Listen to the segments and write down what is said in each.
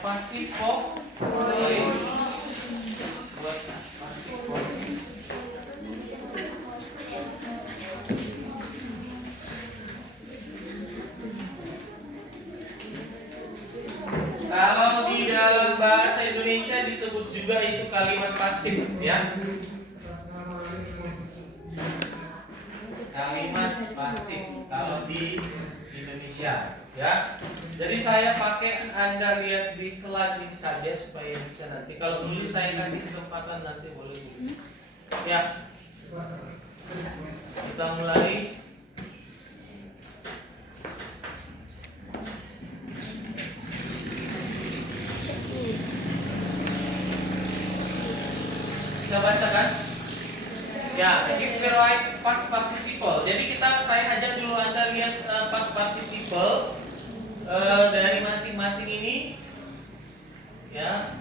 passive voice. Buat passive voice. Kalau di dalam bahasa Indonesia disebut juga itu kalimat pasif, ya. Kalimat pasif kalau di Indonesia, ya. Jadi saya pakai, Anda lihat di slide ini saja supaya bisa nanti kalau nulis saya kasih kesempatan nanti boleh tulis. Ya. Kita mulai. Bisa bacakan? Ya, if we write past participle. Jadi saya ajak dulu Anda lihat past participle dari masing-masing ini. Ya.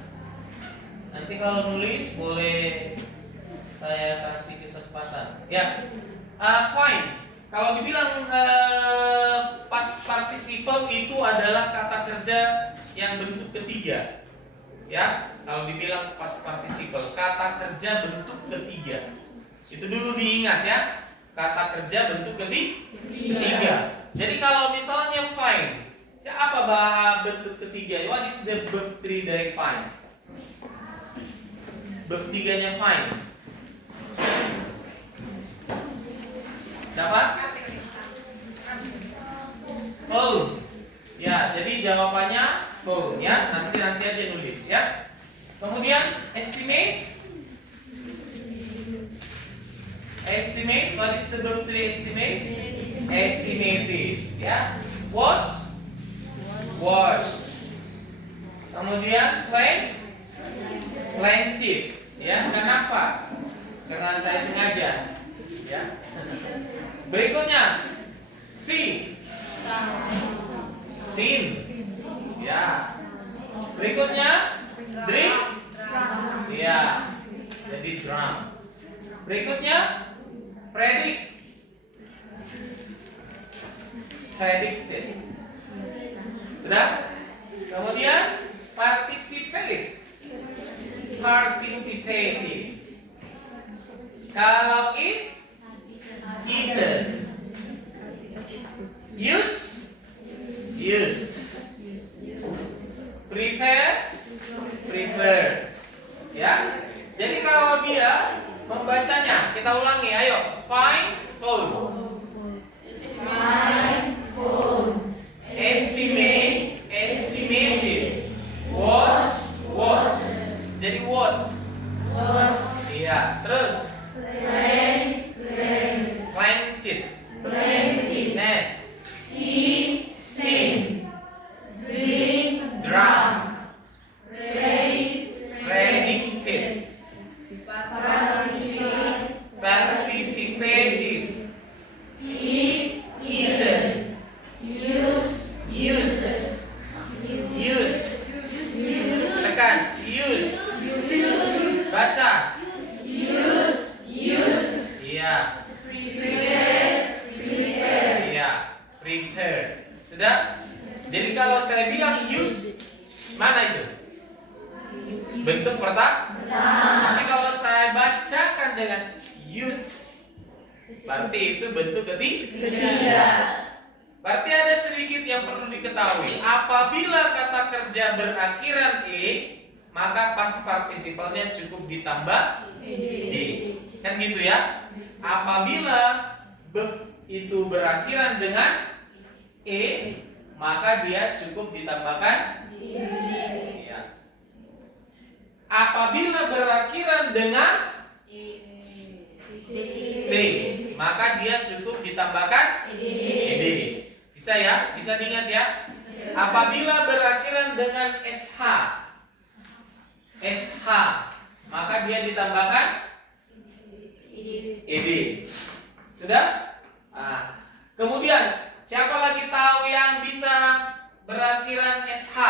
Nanti kalau nulis boleh saya kasih kesempatan. Ya. Fine. Kalau dibilang past participle itu adalah kata kerja yang bentuk ketiga. Ya, kalau dibilang past participle, kata kerja bentuk ketiga. Itu dulu diingat ya. Kata kerja bentuk ketiga. Jadi kalau misalnya find, siapa bentuk ketiga? What is the verb 3 dari find? Verb 3-nya find. Dapat? Phone. Ya, jadi jawabannya phone ya. Nanti aja nulis ya. Kemudian estimate. Estimate, what is the verb 3 estimate? Estimated, ya. Was, washed. Kemudian planted, ya. Kenapa? Karena saya sengaja, ya. Berikutnya, seen, ya. Berikutnya, drink, ya. Jadi drum. Berikutnya, predicted. Sudah? Kemudian participated. Kalau eaten. Used. Prepared. Ya. Jadi kalau dia membacanya, kita ulangi, ayo. Find phone. Estimated. Was. Jadi was. Iya. Terus. Planted. Next. Sing. Drum. Predicted. Participated. Eaten. Used. Tekan. Used. Baca. Iya. Iya. Prepared. Sudah? Jadi kalau saya bilang use, mana itu? Bentuk pertama. Tapi kalau saya bacakan dengan use, berarti itu bentuk ketiga. Berarti ada sedikit yang perlu diketahui. Apabila kata kerja berakhiran e, maka past participle-nya cukup ditambah d. Kan gitu ya? Apabila itu berakhiran dengan e, maka dia cukup ditambahkan ya. Apabila berakhiran dengan d, maka dia cukup ditambahkan ed. Bisa ya? Bisa diingat ya? Apabila berakhiran dengan sh, maka dia ditambahkan ed. Sudah? Nah, kemudian siapa lagi tahu yang bisa berakhiran sh?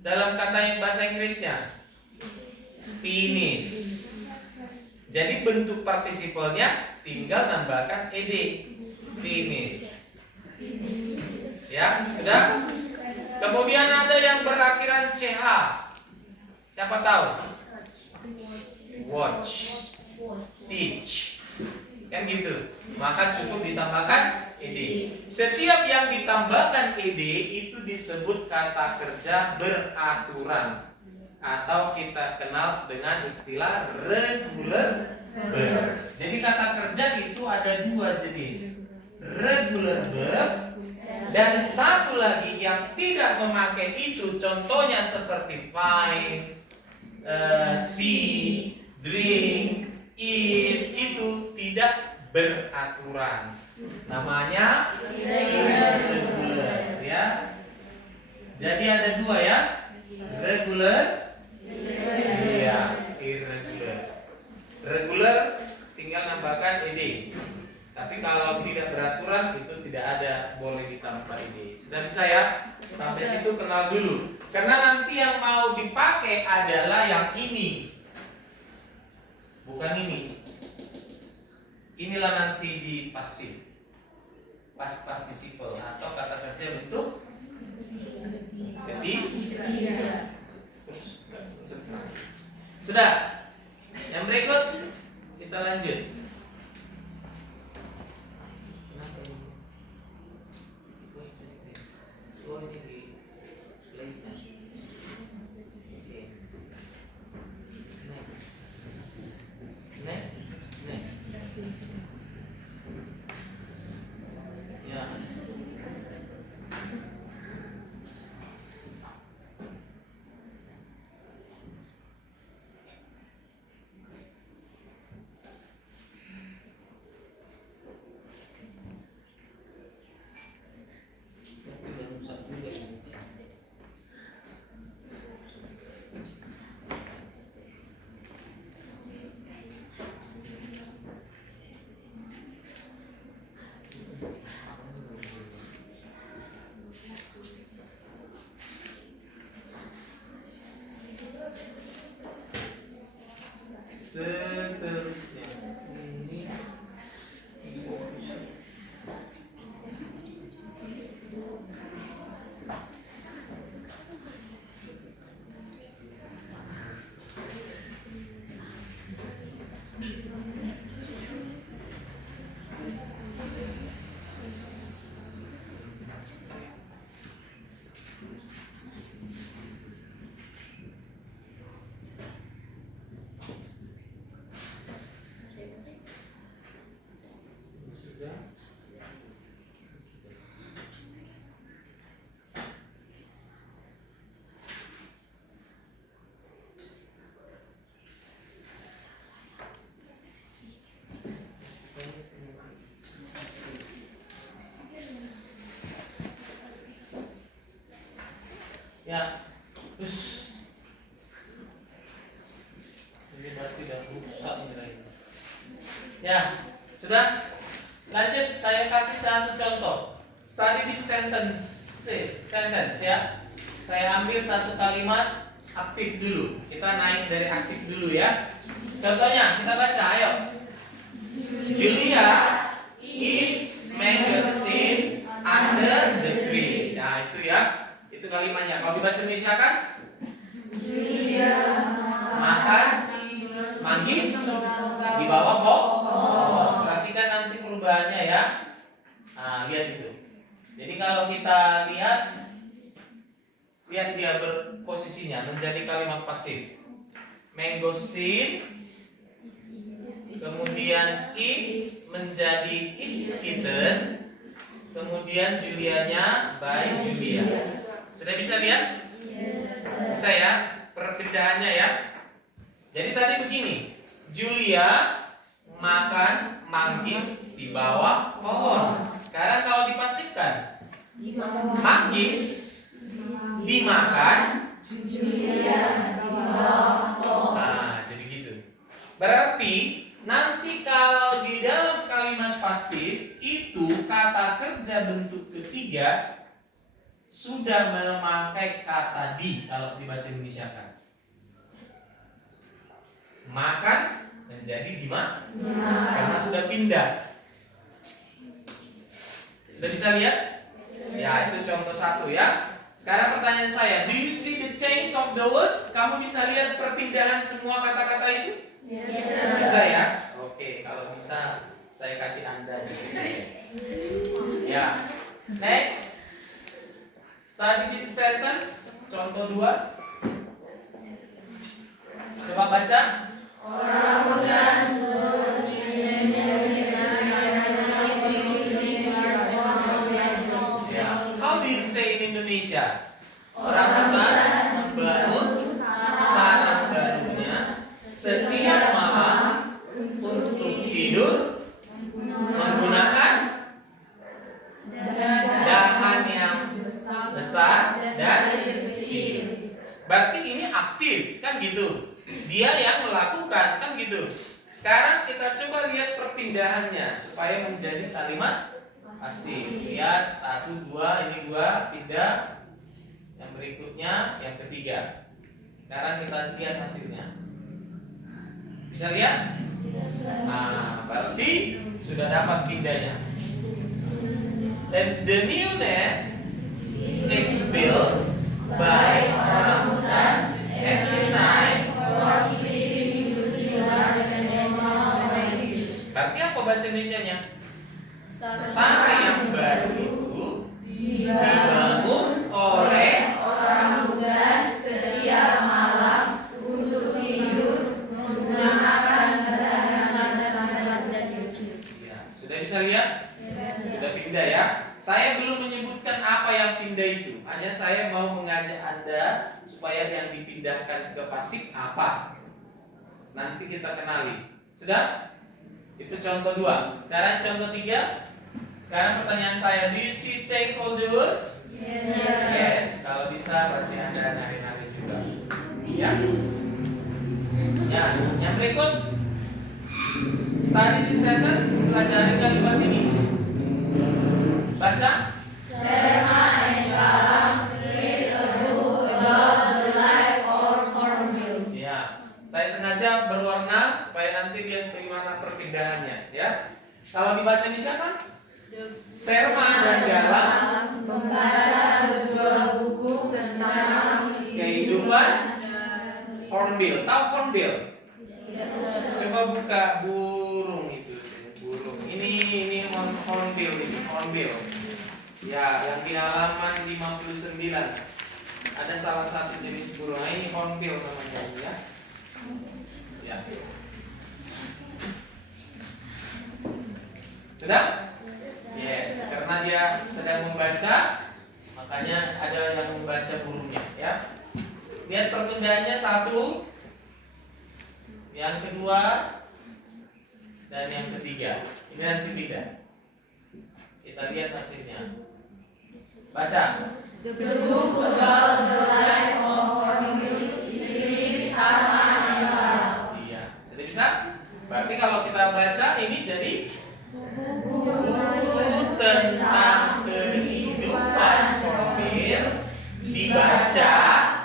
Dalam kata yang bahasa Inggrisnya finish. Jadi bentuk partisipalnya tinggal nambahkan ed. Finish. Ya, sudah? Kemudian ada yang berakhiran CH. Siapa tahu? Watch, teach. Kan gitu. Maka cukup ditambahkan ed. Setiap yang ditambahkan ed itu disebut kata kerja beraturan, atau kita kenal dengan istilah regular verb. Jadi kata kerja itu ada dua jenis, regular verb dan satu lagi yang tidak memakai itu. Contohnya seperti find, see, drink, eat, itu tidak beraturan. Namanya irregular, ya. Jadi ada dua ya, regular, iya, irregular. Regular tinggal nambahkan ed. Tapi kalau tidak beraturan itu tidak ada, boleh ditambah ed. Sudah bisa ya? Sampai situ kenal dulu. Karena nanti yang mau dipakai adalah yang ini, bukan ini. Inilah nanti di pasif, past participle atau kata kerja bentuk ketiga. Sudah. Yang berikut kita lanjut. Oh, ini di later. Okay. Next. Ya. Seterusnya ini sudah. Ya, terus ini berarti udah rusak ini. Ya, sudah. Lanjut, saya kasih satu contoh. Study this sentence ya. Saya ambil satu kalimat aktif dulu. Kita naik dari aktif dulu ya. Contohnya kita baca, ayo. Julia eats mangosteen under the tree. Nah itu ya, itu kalimatnya. Kalau di bahasa Indonesia kan? Julia makan manggis di bawah pohon. Perhatikan nanti perubahannya ya. Nah lihat itu. Jadi kalau kita lihat dia berposisinya menjadi kalimat pasif. Mangosteen, kemudian eats menjadi is eaten, kemudian Julianya by Julia. Sudah bisa lihat? Bisa ya perbedaannya ya. Jadi tadi begini, Julia makan manggis di bawah pohon. Sekarang kalau dipasifkan, manggis dimakan Julia di bawah pohon. Nah, jadi gitu. Berarti nanti kalau di dalam kalimat pasif itu kata kerja bentuk ketiga sudah memakai kata di kalau di bahasa Indonesia kan. Makan menjadi dimakan karena sudah pindah. Sudah bisa lihat? Ya, Ya, itu contoh satu ya. Sekarang pertanyaan saya, do you see the change of the words? Kamu bisa lihat perpindahan semua kata-kata itu? Yes. Bisa ya? Oke, kalau bisa saya kasih Anda juga. Ya. Next. Study this sentence. Contoh 2. Coba baca. Orang muda seluruh Indonesia. How do you say in Indonesia? Orang muda membangun sarang barunya setiap malam untuk tidur menggunakan dahan yang besar dan kecil. Berarti ini aktif kan gitu. Dia yang melakukan kan gitu. Sekarang kita coba lihat perpindahannya supaya menjadi kalimat asing. Lihat 1, 2, ini 2 pindah. Yang berikutnya yang ketiga. Sekarang kita lihat hasilnya. Bisa lihat? Nah, berarti sudah dapat pindahnya. And the new nest is built by orangutans every night for sleeping using large and small beds. Berarti apa bahasa Indonesianya? Sarang yang baru itu dibangun oleh Orangutan setiap malam untuk tidur menggunakan dahan kecil. ya, sudah bisa lihat? Sudah pindah ya. Saya belum menyebutkan apa yang pindah itu. Hanya saya mau mengajak Anda supaya yang dipindahkan ke pasif apa. Nanti kita kenali. Sudah? Itu contoh 2. Sekarang contoh 3. Sekarang pertanyaan saya, do you see change all the words? Yes. Kalau bisa berarti Anda nari-nari juga. Ya. Ya, yang berikut. Study this sentence, pelajari kalimat ini. Baca. Serma and Galang read a book about the life of Hornbill. Ya, saya sengaja berwarna supaya nanti lihat bagaimana perpindahannya. Ya, kalau dibaca di sana, Serma dan Galang membaca sebuah buku tentang kehidupan Hornbill. Tahu Hornbill? Coba buka burung itu, burung. Ini Hornbill ini, Hornbill. Ya, yang di halaman 59. Ada salah satu jenis burung. Nah, ini Hornbill namanya ya. Ya. Sudah? Yes, karena dia sedang membaca, makanya ada yang membaca burungnya ya. Lihat perpindahannya 1, yang kedua, dan yang ketiga. Ini nanti pindah. Kita lihat hasilnya. Baca. The book about the life of Hornbill is Sarma and Galang. Iya, sudah bisa? Berarti kalau kita baca ini jadi buku tentang kehidupan Hornbill dibaca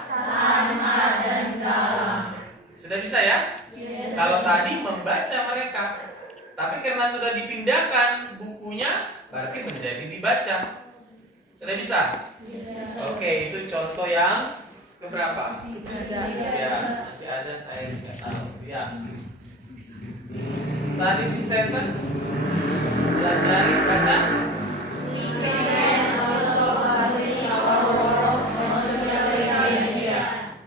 Sarma dan Galang. Sudah bisa ya? Yes. Kalau tadi membaca mereka, tapi karena sudah dipindahkan bukunya, berarti menjadi dibaca. Sudah bisa? Yes. Oke, itu contoh yang keberapa? 3. Ya, masih ada saya tidak tahu. Ya. Study this sentence. Pelajari baca. We can also publish our work on social media.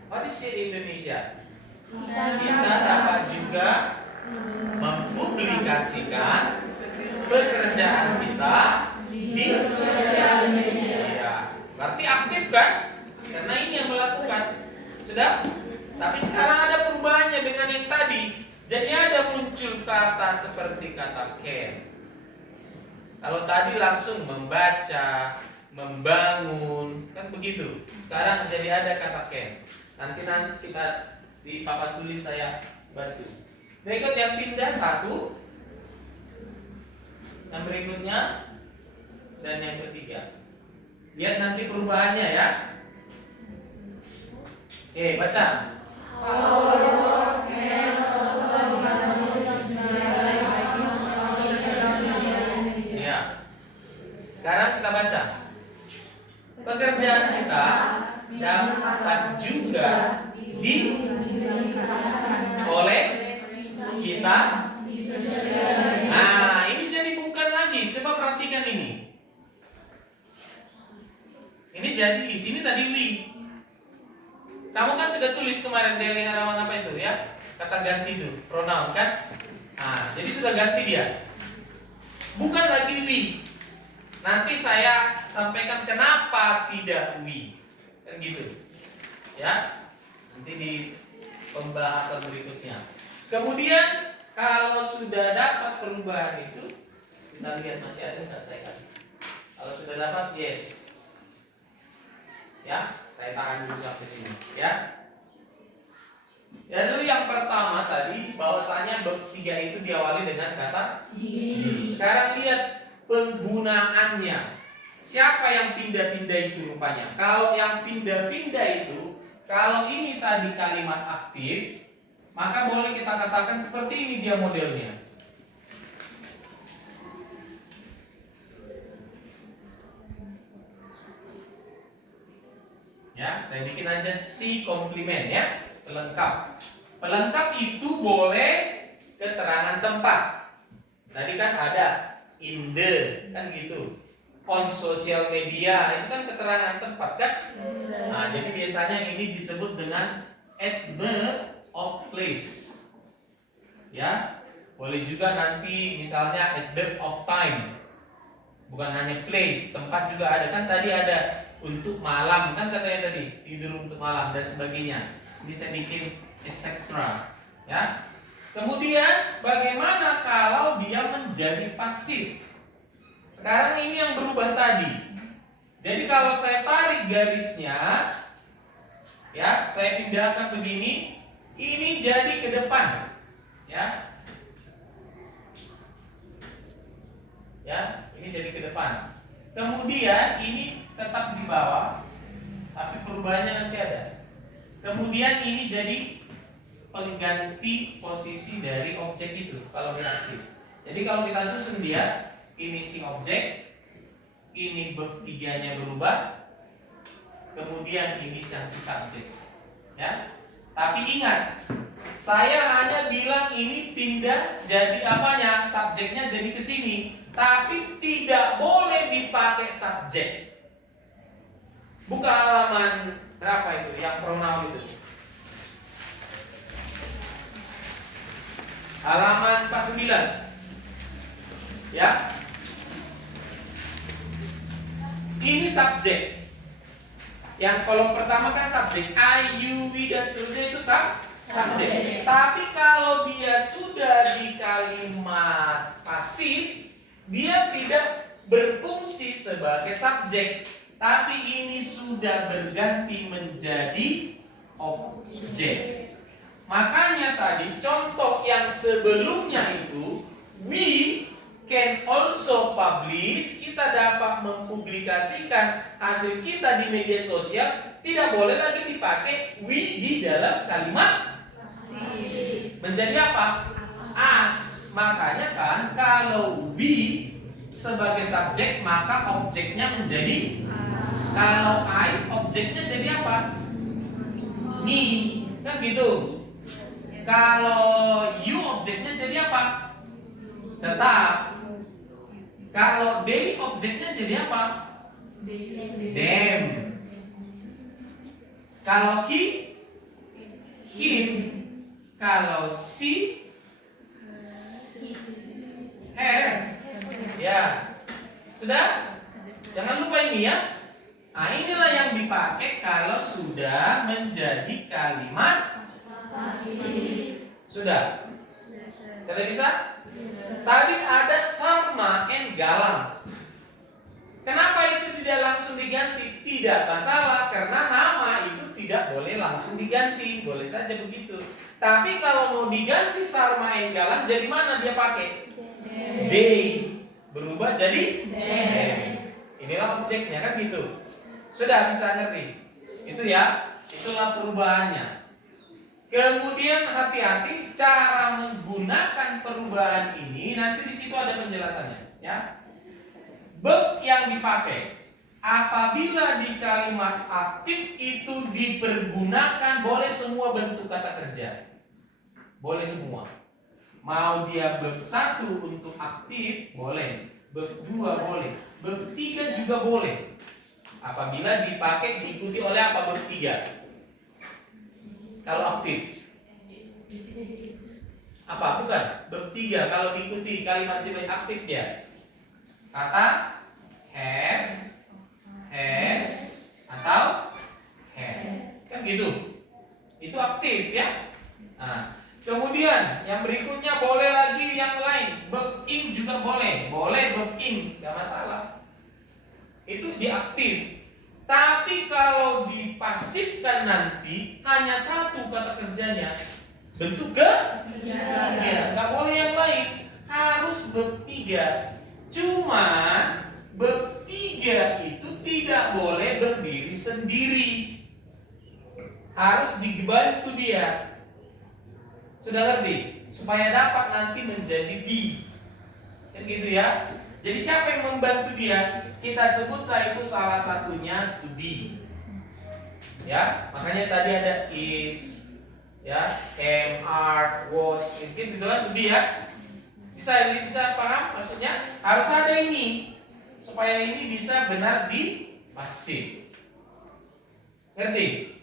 What is it Indonesia? Kita Kita dapat juga mempublikasikan pekerjaan kita di sosial media. ya. Berarti aktif kan? Karena ini yang melakukan. Sudah? Tapi sekarang ada perubahannya dengan yang tadi. Jadi ada muncul kata seperti kata can. Kalau tadi langsung membaca, membangun, kan begitu. Sekarang jadi ada kata can. Nanti kita di papan tulis saya bantu. Berikut yang pindah 1, yang berikutnya, dan yang ketiga. Lihat nanti perubahannya ya. Oke, baca. Our work can also publish Ya. Sekarang kita baca. pekerjaan kita dapat juga oleh kita. Nah, ini jadi bukan lagi. Coba perhatikan ini. Ini jadi di sini tadi we. Kamu kan sudah tulis kemarin dari halaman apa itu ya? Kata ganti itu, pronoun kan? Nah, jadi sudah ganti dia. Bukan lagi we. Nanti saya sampaikan kenapa tidak we. Kan gitu. Ya. Nanti di pembahasan berikutnya. Kemudian kalau sudah dapat perubahan itu, kita lihat masih ada nggak saya kasih. Kalau sudah dapat, yes. Ya, saya tahan dulu sampai sini. Ya. Ya dulu yang pertama tadi bahwasanya verb 3 itu diawali dengan kata he. Sekarang lihat penggunaannya. Siapa yang pindah-pindah itu rupanya? Kalau yang pindah-pindah itu, kalau ini tadi kalimat aktif, maka boleh kita katakan seperti ini dia modelnya. Ya, saya bikin aja si komplement ya, pelengkap. Pelengkap itu boleh keterangan tempat. Tadi kan ada in the, kan gitu. On social media, itu kan keterangan tempat kan? Nah, jadi biasanya ini disebut dengan at birth of place. Ya, boleh juga nanti misalnya at birth of time. Bukan hanya place, tempat juga ada. Kan tadi ada untuk malam, kan katanya tadi tidur untuk malam dan sebagainya. Ini saya bikin etc. Ya. Kemudian bagaimana kalau dia menjadi pasif? Sekarang ini yang berubah tadi. Jadi kalau saya tarik garisnya, ya, saya pindahkan begini, ini jadi ke depan, ya. Ya, ini jadi ke depan. Kemudian ini tetap di bawah, tapi perubahannya nanti ada. Kemudian ini jadi pengganti posisi dari objek itu kalau diaktif. Jadi kalau kita susun dia, ini si objek, ini verb 3-nya berubah, kemudian ini yang si subjek. Ya. Tapi ingat, saya hanya bilang ini pindah jadi apanya? Subjeknya jadi ke sini, tapi tidak boleh dipakai subjek. Buka halaman berapa itu yang pronoun itu? Halaman 49. Ya. Ini subjek. Yang kolom pertama kan subjek, I, you, we dan seterusnya itu subjek. Tapi kalau dia sudah di kalimat pasif, dia tidak berfungsi sebagai subjek, tapi ini sudah berganti menjadi objek. Makanya tadi contoh yang sebelumnya itu, we can also publish, kita dapat mempublikasikan hasil kita di media sosial, tidak boleh lagi dipakai we di dalam kalimat menjadi apa? As. Makanya kan kalau we sebagai subjek, maka objeknya menjadi kalau I, objeknya jadi apa? Me, kan gitu. Kalau you, objeknya jadi apa? Tetap. Kalau they, objeknya jadi apa? Them. Kalau he, him. Kalau she, her. Ya. Sudah? Jangan lupa ini ya. Nah, inilah yang dipakai kalau sudah menjadi kalimat sudah. Sudah bisa? Tadi ada Sarma and Galang. Kenapa itu tidak langsung diganti? Tidak masalah, karena nama itu tidak boleh langsung diganti. Boleh saja begitu. Tapi kalau mau diganti Sarma and Galang, jadi mana dia pakai? They. Berubah jadi them. Inilah objeknya kan gitu. Sudah bisa ngerti? Itu ya. Itulah perubahannya. Kemudian hati-hati cara menggunakan perubahan ini, nanti di situ ada penjelasannya, ya. Verb yang dipakai apabila apabila di kalimat aktif itu dipergunakan boleh semua bentuk kata kerja. Boleh semua. Mau dia verb 1 untuk aktif boleh, verb 2 boleh, verb 3 juga boleh. Apabila dipakai diikuti oleh apa verb 3? Kalau aktif. Apa? Bukan. Verb 3 kalau diikuti kalimat ciri aktif dia. Kata have, has, atau have. Kan gitu. Itu aktif ya. Nah, kemudian yang berikutnya boleh lagi yang lain. Verb in juga boleh. Boleh verb in, gak masalah. Itu diaktif. Tapi kalau dipasifkan nanti hanya satu kata kerjanya. Bentuk tiga. Gak boleh yang lain. Harus verb 3. Cuman verb 3 itu tidak boleh berdiri sendiri. Harus dibantu dia. Sudah ngerti? Supaya dapat nanti menjadi di. Kan gitu ya. Jadi siapa yang membantu dia? Kita sebutlah itu salah satunya to be. Ya, makanya tadi ada is, ya, am, are, was, gitu kan to be ya. Bisa paham maksudnya? Harus ada ini supaya ini bisa benar di pasif. Ngerti?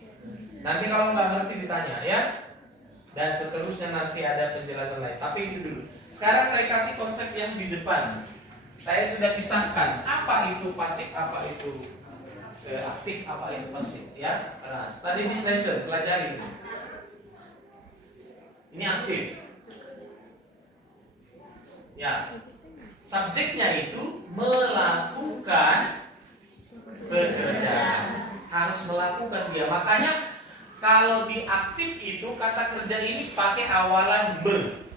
Nanti kalau nggak ngerti ditanya ya. Dan seterusnya nanti ada penjelasan lain. Tapi itu dulu. Sekarang saya kasih konsep yang di depan. Saya sudah pisahkan apa itu pasif, apa itu aktif, apa itu pasif ya. Nah, study this lesson, pelajari. Ini aktif. Ya. Subjeknya itu melakukan pekerjaan. Harus melakukan dia. Makanya kalau di aktif itu kata kerja ini pakai awalan be.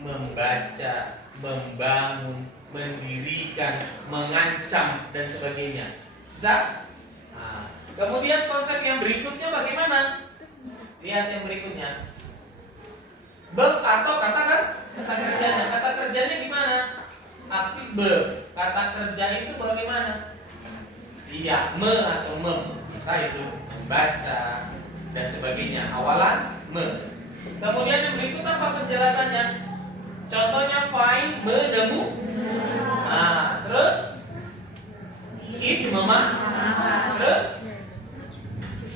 Membaca, membangun, mendirikan, mengancam dan sebagainya. Bisa? Nah, kemudian konsep yang berikutnya bagaimana? Lihat yang berikutnya. Verb atau kata kerjanya. Kata kerjanya gimana? Aktif verb. Kata kerja itu bagaimana? Iya, me atau mem. Bisa itu baca dan sebagainya. Awalan me. Kemudian yang berikut apa penjelasannya? Contohnya find, menemu. Nah, terus eat, memasak. Terus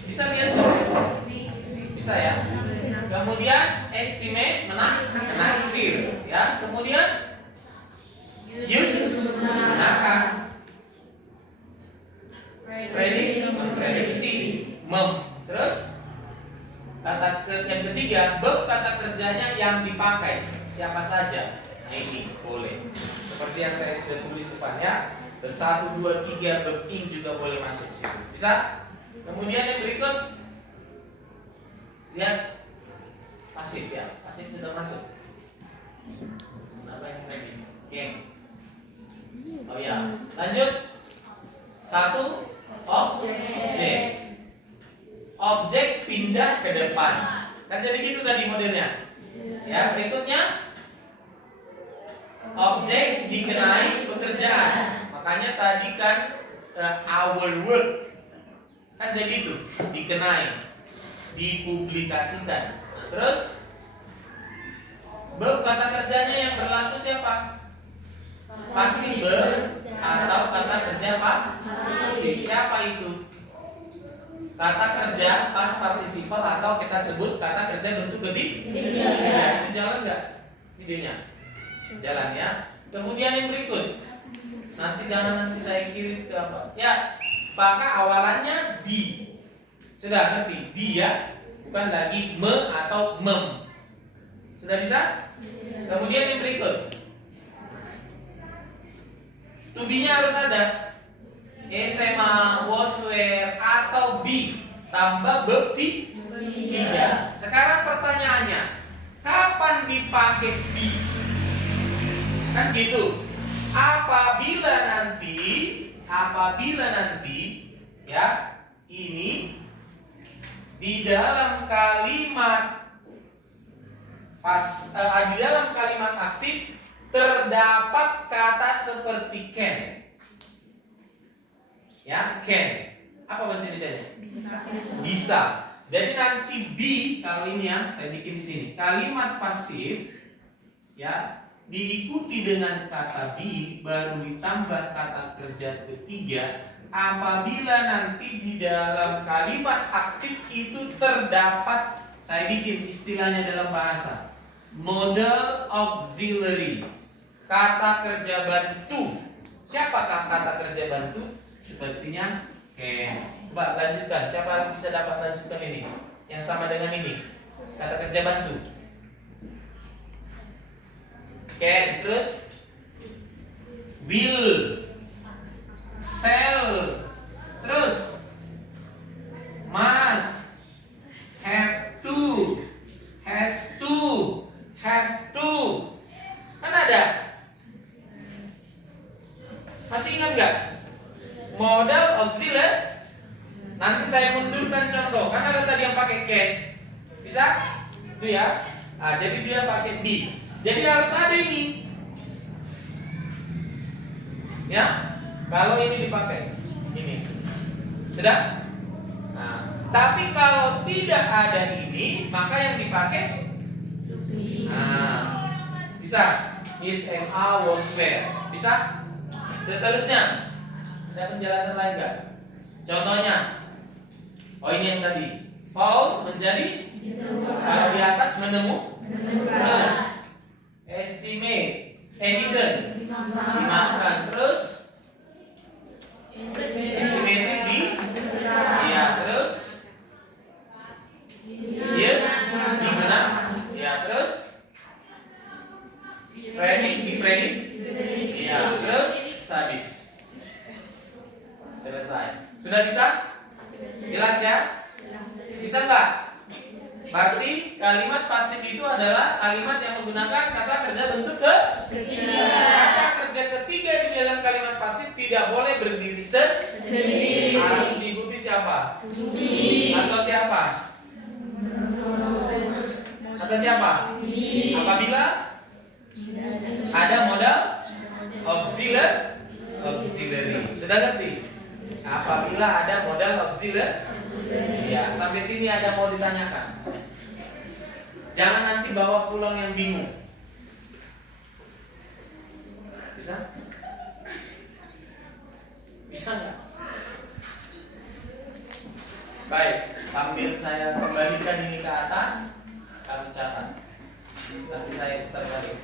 bisa lihat bisa ya. Kemudian estimate, menasir ya. Kemudian use, menggunakan. Predict, memprediksi. Terus kata yang ketiga, verb kata kerjanya yang dipakai siapa saja. Nah ini boleh. Seperti yang saya sudah tulis depannya. Dan 1, 2, 3 verb in juga boleh masuk situ. Bisa? Kemudian yang berikut lihat pasif ya. Pasif sudah masuk. Apa yang lagi? Geng. Oh ya. Lanjut. 1 objek. Objek pindah ke depan. Kan jadi gitu tadi modelnya. Ya, berikutnya objek dikenai pekerjaan. Makanya tadi kan our work. Kan jadi itu, dikenai, dipublikasikan. Nah, terus verb kata kerjanya yang berlaku siapa? Pasif verb atau kata kerja pasif. Siapa itu? Kata kerja pas participle atau kita sebut kata kerja bentuk ketiga. Itu jalan nggak videonya? Jalan ya. Kemudian yang berikut, nanti saya kirim ke apa? Ya, maka awalannya di. Sudah ngerti? Di ya, bukan lagi me atau mem. Sudah bisa? Kemudian yang berikut, to be-nya harus ada. SMA, was, were, atau be tambah verb 3. Sekarang pertanyaannya, kapan dipakai be? Kan gitu. Apabila nanti ya ini di dalam kalimat di dalam kalimat aktif terdapat kata seperti can. Ya, can. Apa bahasa Indonesia-nya? Bisa. Jadi nanti be, kalau ini ya, saya bikin di sini. Kalimat pasif ya diikuti dengan kata be baru ditambah kata kerja ketiga apabila nanti di dalam kalimat aktif itu terdapat, saya bikin istilahnya dalam bahasa, modal auxiliary, kata kerja bantu. Siapakah kata kerja bantu? Sepertinya coba lanjutkan. Siapa bisa dapat lanjutkan ini? Yang sama dengan ini, kata kerja bantu. Terus will, shall, terus must, have to, has to, had to. Kan ada? Masih ingat nggak? Modal auxiliary. Nanti saya mundurkan contoh. Kan ada tadi yang pakai can. Bisa? Itu ya. Nah, jadi dia pakai be. Jadi harus ada ini. Ya. Kalau ini dipakai. Ini. Sudah? Nah, tapi kalau tidak ada ini, maka yang dipakai nah, bisa. Is, am, are, was, were. Bisa? Seterusnya. Ada penjelasan lain nggak? Contohnya. Oh, ini yang tadi. Found menjadi kalau di atas menemu. Terus estimate, evident, dimakan. Terus estimated di, ya. Terus yes, digunakan, ya. Terus predict, dipredict, ya. Terus habis. Selesai. Sudah bisa? Jelas ya? Bisa nggak? Berarti kalimat pasif itu adalah kalimat yang menggunakan kata kerja bentuk ketiga. Kata kerja ketiga di dalam kalimat pasif tidak boleh berdiri sendiri. Harus diikuti siapa? Atau siapa? Atau siapa? Apabila ada modal auxiliary. Sudah ngerti? Apabila ada modal auxiliary. Ya, sampai sini ada mau ditanyakan. Jangan nanti bawa pulang yang bingung. Bisa? Bisa nggak? Baik, sambil saya kembalikan ini ke atas, kamu catat. Nanti saya putar balik.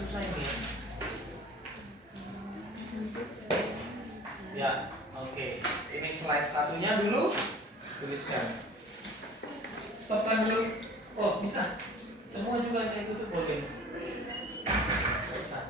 Susah ini. Ya, oke. Ini slide satunya dulu. Tuliskan. Stopkan dulu. Oh, bisa. Semua juga saya tutup boleh. Bisa.